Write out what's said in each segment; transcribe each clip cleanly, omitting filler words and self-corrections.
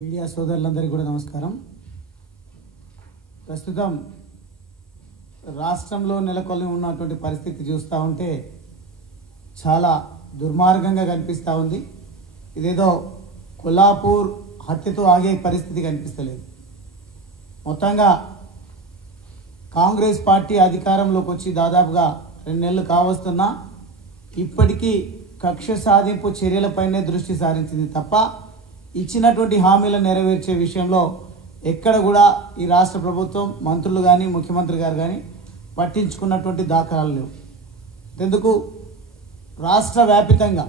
Media సోదరులందరికీ కూడా నమస్కారం. ప్రస్తుతం రాష్ట్రంలో నెలకొని ఉన్నటువంటి పరిస్థితి చూస్తూ ఉంటే చాలా దుర్మార్గంగా కనిపిస్తూ ఉంది. ఇదేదో కొల్లాపూర్ హత్యతో ఆగే పరిస్థితి కనిపిస్తలేదు. మొత్తంగా కాంగ్రెస్ పార్టీ అధికారంలోకి వచ్చి దాదాపుగా 2 నెలలు కావస్తున్నా ఇప్పటికీ కక్ష సాధింపు చర్యలపైనే దృష్టి సారించింది తప్ప ఇచ్చినటువంటి హామీలను నెరవేర్చే విషయంలో ఎక్కడ కూడా ఈ రాష్ట్ర ప్రభుత్వం మంత్రులు కానీ ముఖ్యమంత్రి గారు కానీ పట్టించుకున్నటువంటి దాఖలాలు లేవు. ఎందుకు రాష్ట్ర వ్యాపితంగా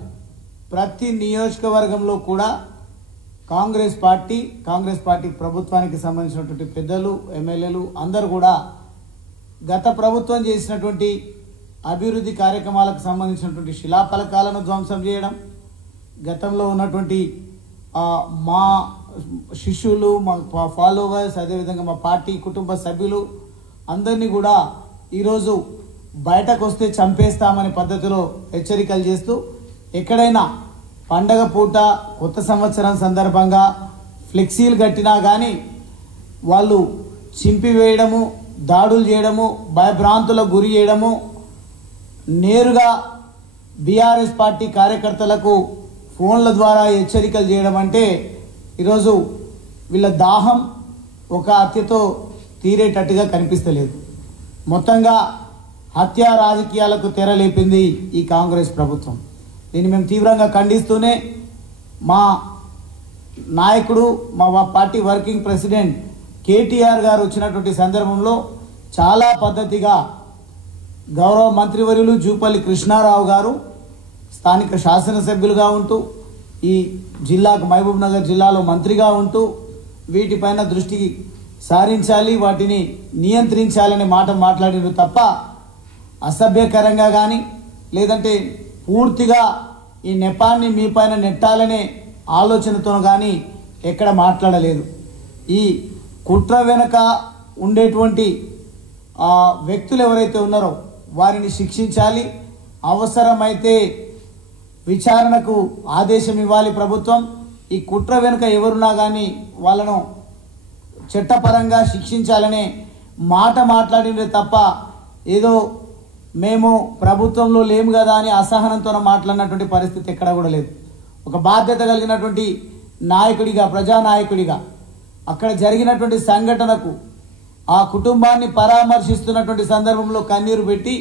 ప్రతి నియోజకవర్గంలో కూడా కాంగ్రెస్ పార్టీ ప్రభుత్వానికి సంబంధించినటువంటి పెద్దలు ఎమ్మెల్యేలు అందరూ కూడా గత ప్రభుత్వం చేసినటువంటి అభివృద్ధి కార్యక్రమాలకు సంబంధించినటువంటి శిలాఫలకాలను ధ్వంసం చేయడం, గతంలో ఉన్నటువంటి మా శిష్యులు, మా ఫాలోవర్స్, అదేవిధంగా మా పార్టీ కుటుంబ సభ్యులు అందరినీ కూడా ఈరోజు బయటకు వస్తే చంపేస్తామనే పద్ధతిలో హెచ్చరికలు చేస్తూ ఎక్కడైనా పండగ పూట కొత్త సంవత్సరం సందర్భంగా ఫ్లెక్సీలు కట్టినా కానీ వాళ్ళు చింపివేయడము, దాడులు చేయడము, భయభ్రాంతులకు గురి చేయడము, నేరుగా బీఆర్ఎస్ పార్టీ కార్యకర్తలకు ఫోన్ల ద్వారా హెచ్చరికలు చేయడం అంటే ఈరోజు వీళ్ళ దాహం ఒక హత్యతో తీరేటట్టుగా కనిపిస్తలేదు. మొత్తంగా హత్యా రాజకీయాలకు తెరలేపింది ఈ కాంగ్రెస్ ప్రభుత్వం. దీన్ని మేము తీవ్రంగా ఖండిస్తూనే మా నాయకుడు, మా పార్టీ వర్కింగ్ ప్రెసిడెంట్ కేటీఆర్ గారు వచ్చినటువంటి సందర్భంలో చాలా పద్ధతిగా గౌరవ మంత్రివర్యులు జూపల్లి కృష్ణారావు గారు స్థానిక శాసనసభ్యులుగా ఉంటూ ఈ జిల్లాకు మహబూబ్ నగర్ జిల్లాలో మంత్రిగా ఉంటూ వీటిపైన దృష్టి సారించాలి, వాటిని నియంత్రించాలనే మాట మాట్లాడినారు తప్ప అసభ్యకరంగా కానీ లేదంటే పూర్తిగా ఈ నెపాన్ని మీ పైన నెట్టాలనే ఆలోచనతో కానీ ఎక్కడ మాట్లాడలేదు. ఈ కుట్ర వెనుక ఉండేటువంటి వ్యక్తులు ఎవరైతే ఉన్నారో వారిని శిక్షించాలి, అవసరమైతే విచారణకు ఆదేశం ఇవ్వాలి ప్రభుత్వం. ఈ కుట్ర వెనుక ఎవరున్నా కానీ వాళ్ళను చట్టపరంగా శిక్షించాలనే మాట మాట్లాడిందే తప్ప ఏదో మేము ప్రభుత్వంలో లేము కదా అని అసహనంతో మాట్లాడినటువంటి పరిస్థితి ఎక్కడా కూడా లేదు. ఒక బాధ్యత కలిగినటువంటి నాయకుడిగా, ప్రజానాయకుడిగా అక్కడ జరిగినటువంటి సంఘటనకు ఆ కుటుంబాన్ని పరామర్శిస్తున్నటువంటి సందర్భంలో కన్నీరు పెట్టి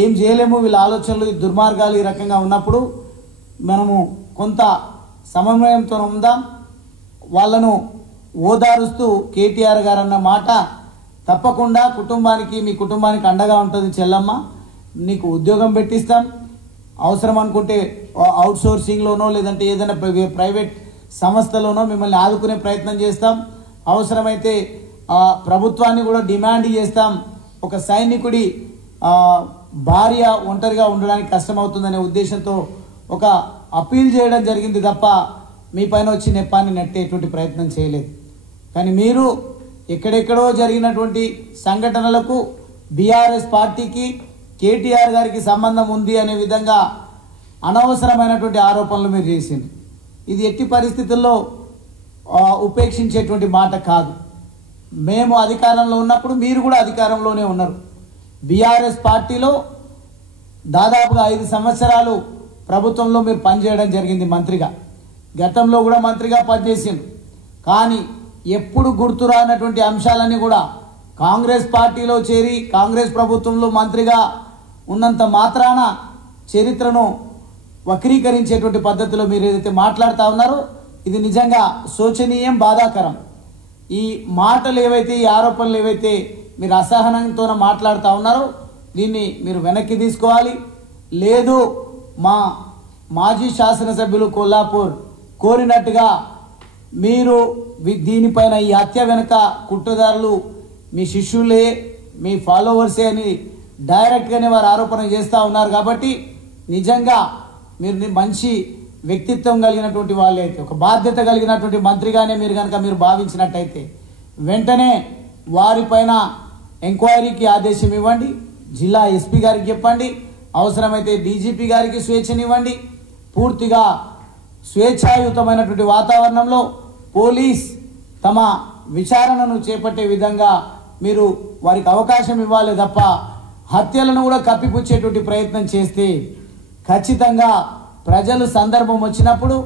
ఏం చేయలేము, వీళ్ళ ఆలోచనలు ఈ దుర్మార్గాలు ఈ రకంగా ఉన్నప్పుడు మనము కొంత సమన్వయంతో ఉందాం, వాళ్ళను ఓదారుస్తూ కేటీఆర్ గారు అన్న మాట తప్పకుండా మీ కుటుంబానికి అండగా ఉంటుంది చెల్లమ్మ, నీకు ఉద్యోగం పెట్టిస్తాం, అవసరం అనుకుంటే అవుట్సోర్సింగ్లోనో లేదంటే ఏదైనా ప్రైవేట్ సంస్థలోనో మిమ్మల్ని ఆదుకునే ప్రయత్నం చేస్తాం, అవసరమైతే ప్రభుత్వాన్ని కూడా డిమాండ్ చేస్తాం, ఒక సైనికుడి భార్య ఒంటరిగా ఉండడానికి కష్టమవుతుందనే ఉద్దేశంతో ఒక అప్పీల్ చేయడం జరిగింది తప్ప మీ పైన వచ్చి నెప్పాన్ని నెట్టేటువంటి ప్రయత్నం చేయలేదు. కానీ మీరు ఎక్కడెక్కడో జరిగినటువంటి సంఘటనలకు బీఆర్ఎస్ పార్టీకి కేటీఆర్ గారికి సంబంధం ఉంది అనే విధంగా అనవసరమైనటువంటి ఆరోపణలు మీరు చేసింది. ఇది ఎట్టి పరిస్థితుల్లో ఉపేక్షించేటువంటి మాట కాదు. మేము అధికారంలో ఉన్నప్పుడు మీరు కూడా అధికారంలోనే ఉన్నారు. బీఆర్ఎస్ పార్టీలో దాదాపుగా 5 సంవత్సరాలు ప్రభుత్వంలో మీరు పనిచేయడం జరిగింది మంత్రిగా. గతంలో కూడా మంత్రిగా పనిచేసింది. కానీ ఎప్పుడు గుర్తురానటువంటి అంశాలన్నీ కూడా కాంగ్రెస్ పార్టీలో చేరి కాంగ్రెస్ ప్రభుత్వంలో మంత్రిగా ఉన్నంత మాత్రాన చరిత్రను వక్రీకరించేటువంటి పద్ధతిలో మీరు ఏదైతే మాట్లాడుతూ ఉన్నారో ఇది నిజంగా శోచనీయం, బాధాకరం. ఈ మాటలు ఏవైతే, ఈ ఆరోపణలు ఏవైతే మీరు అసహనంతో మాట్లాడుతూ ఉన్నారో దీన్ని మీరు వెనక్కి తీసుకోవాలి. లేదు మా మాజీ శాసనసభ్యులు కొల్లాపూర్ కోరినట్టుగా మీరు దీనిపైన ఈ హత్య వెనుక కుట్రదారులు మీ శిష్యులే, మీ ఫాలోవర్సే అని డైరెక్ట్గానే వారు ఆరోపణ చేస్తూ ఉన్నారు. కాబట్టి నిజంగా మీరు మంచి వ్యక్తిత్వం కలిగినటువంటి వాళ్ళే అయితే, ఒక బాధ్యత కలిగినటువంటి మంత్రిగానే మీరు భావించినట్టయితే వెంటనే వారిపైన ఎంక్వైరీకి ఆదేశం ఇవ్వండి, జిల్లా ఎస్పీ గారికి చెప్పండి, అవసరమైతే డీజీపీ గారికి స్వేచ్ఛనివ్వండి. పూర్తిగా స్వేచ్ఛాయుతమైనటువంటి వాతావరణంలో పోలీస్ తమ విచారణను చేపట్టే విధంగా మీరు వారికి అవకాశం ఇవ్వాలి తప్ప హత్యలను కూడా కప్పిపుచ్చేటువంటి ప్రయత్నం చేస్తే ఖచ్చితంగా ప్రజలు సందర్భం వచ్చినప్పుడు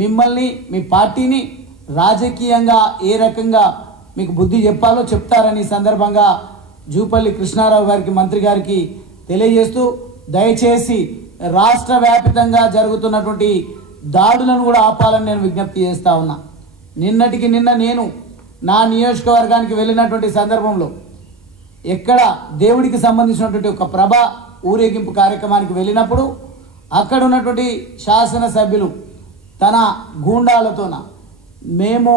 మిమ్మల్ని మీ పార్టీని రాజకీయంగా ఏ రకంగా మీకు బుద్ధి చెప్పాలో చెప్తారని సందర్భంగా జూపల్లి కృష్ణారావు గారికి మంత్రి గారికి తెలియజేస్తూ దయచేసి రాష్ట్ర వ్యాప్తంగా జరుగుతున్నటువంటి దాడులను కూడా ఆపాలని నేను విజ్ఞప్తి చేస్తా ఉన్నా. నిన్నటికి నిన్న నేను నా నియోజకవర్గానికి వెళ్ళినటువంటి సందర్భంలో ఎక్కడ దేవుడికి సంబంధించినటువంటి ఒక ప్రభ ఊరేగింపు కార్యక్రమానికి వెళ్ళినప్పుడు అక్కడ ఉన్నటువంటి శాసనసభ్యులు తన గూండాలతోన మేము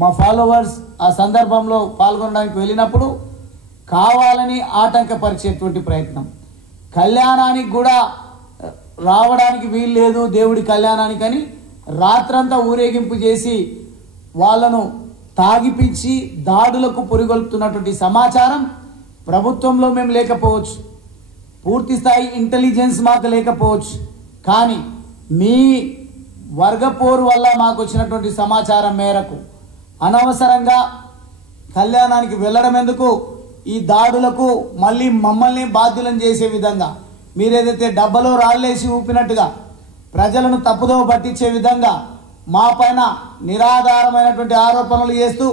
మా ఫాలోవర్స్ ఆ సందర్భంలో పాల్గొనడానికి వెళ్ళినప్పుడు కావాలని ఆటంకపరిచేటువంటి ప్రయత్నం, కళ్యాణానికి కూడా రావడానికి వీలు లేదు దేవుడి కళ్యాణానికని రాత్రంతా ఊరేగింపు చేసి వాళ్ళను తాగిపించి దాడులకు పురిగొల్పుతున్నటువంటి సమాచారం ప్రభుత్వంలో మేము లేకపోవచ్చు, పూర్తి స్థాయి ఇంటెలిజెన్స్ మాకు లేకపోవచ్చు, కానీ మీ వర్గపోరు వల్ల మాకు వచ్చినటువంటి సమాచారం మేరకు అనవసరంగా కళ్యాణానికి వెళ్ళడం ఎందుకు, ఈ దాడులకు మళ్ళీ మమ్మల్ని బాధ్యులను చేసే విధంగా మీరేదైతే డబ్బలో రాళ్ళేసి ఊపినట్టుగా ప్రజలను తప్పుదోవ పట్టించే విధంగా మా పైన నిరాధారమైనటువంటి ఆరోపణలు చేస్తూ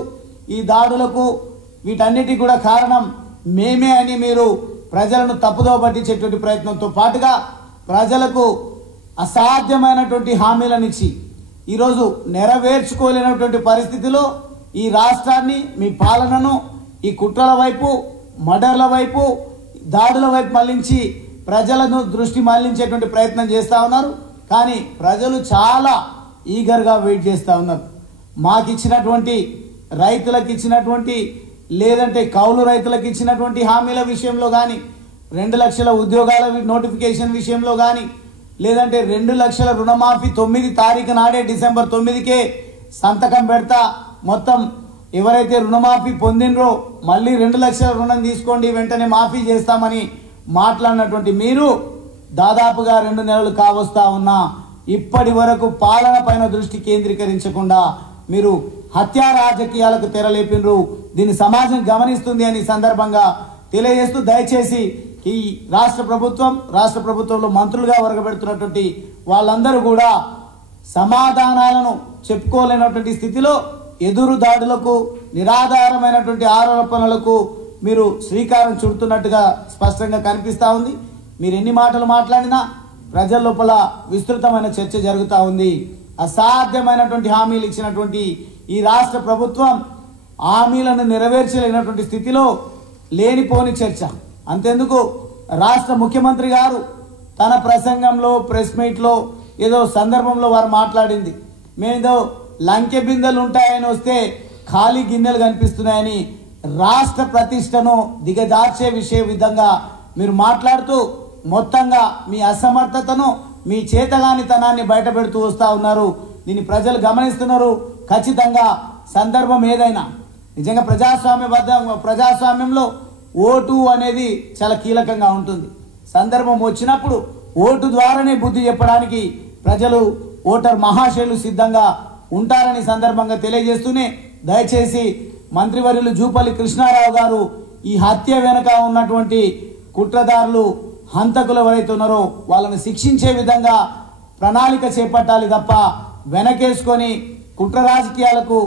ఈ దాడులకు వీటన్నిటికి కూడా కారణం మేమే అని మీరు ప్రజలను తప్పుదోవ పట్టించేటువంటి ప్రయత్నంతో పాటుగా ప్రజలకు అసాధ్యమైనటువంటి హామీలను ఇచ్చి ఈరోజు నెరవేర్చుకోలేనటువంటి పరిస్థితిలో ఈ రాష్ట్రాన్ని మీ పాలనను ఈ కుట్రల వైపు, మర్డర్ల వైపు, దాడుల వైపు మళ్లించి ప్రజలను దృష్టి మళ్లించేటువంటి ప్రయత్నం చేస్తూ ఉన్నారు. కానీ ప్రజలు చాలా ఈగర్గా వెయిట్ చేస్తూ ఉన్నారు. మాకు ఇచ్చినటువంటి రైతులకు ఇచ్చినటువంటి లేదంటే కౌలు రైతులకు ఇచ్చినటువంటి హామీల విషయంలో కానీ, 2 లక్షల ఉద్యోగాల నోటిఫికేషన్ విషయంలో కానీ, లేదంటే 2 లక్షల రుణమాఫీ 9 తారీఖు నాడే డిసెంబర్ 9కే సంతకం పెడతా మొత్తం ఎవరైతే రుణమాఫీ పొందినరో మళ్ళీ 2 లక్షల రుణం తీసుకోండి వెంటనే మాఫీ చేస్తామని మాట్లాడినటువంటి మీరు దాదాపుగా 2 నెలలు కావస్తా ఉన్నా ఇప్పటి వరకు పాలన పైన దృష్టి కేంద్రీకరించకుండా మీరు హత్యా రాజకీయాలకు తెరలేపినరు. దీన్ని సమాజం గమనిస్తుంది అని సందర్భంగా తెలియజేస్తూ దయచేసి ఈ రాష్ట్ర ప్రభుత్వంలో మంత్రులుగా వరగబెడుతున్నటువంటి వాళ్ళందరూ కూడా సమాధానాలను చెప్పుకోలేనటువంటి స్థితిలో ఎదురు దాడులకు, నిరాధారమైనటువంటి ఆరోపణలకు మీరు శ్రీకారం చుడుతున్నట్టుగా స్పష్టంగా కనిపిస్తూ ఉంది. మీరు ఎన్ని మాటలు మాట్లాడినా ప్రజల లోపల విస్తృతమైన చర్చ జరుగుతూ ఉంది. అసాధ్యమైనటువంటి హామీలు ఇచ్చినటువంటి ఈ రాష్ట్ర ప్రభుత్వం హామీలను నెరవేర్చలేనటువంటి స్థితిలో లేనిపోని చర్చ. అంతెందుకు రాష్ట్ర ముఖ్యమంత్రి గారు తన ప్రసంగంలో ప్రెస్ మీట్లో ఏదో సందర్భంలో వారు మాట్లాడింది, మేమేదో లంకె బిందెలు ఉంటాయని వస్తే ఖాళీ గిన్నెలు కనిపిస్తున్నాయని రాష్ట్ర ప్రతిష్టను దిగజార్చే విధంగా మీరు మాట్లాడుతూ మొత్తంగా మీ అసమర్థతను, మీ చేతగానితనాన్ని బయటపెడుతూ వస్తూ ఉన్నారు. దీన్ని ప్రజలు గమనిస్తున్నారు. ఖచ్చితంగా సందర్భం ఏదైనా నిజంగా ప్రజాస్వామ్యంలో ఓటు అనేది చాలా కీలకంగా ఉంటుంది. సందర్భం వచ్చినప్పుడు ఓటు ద్వారానే బుద్ధి చెప్పడానికి ప్రజలు, ఓటర్ మహాశయులు సిద్ధంగా ఉంటారని సందర్భంగా తెలియజేస్తూనే దయచేసి మంత్రివర్యులు జూపల్లి కృష్ణారావు గారు ఈ హత్య వెనుక ఉన్నటువంటి కుట్రదారులు, హంతకులు ఎవరైతే ఉన్నారో వాళ్ళని శిక్షించే విధంగా ప్రణాళిక చేపట్టాలి తప్ప వెనకేసుకొని కుట్ర రాజకీయాలకు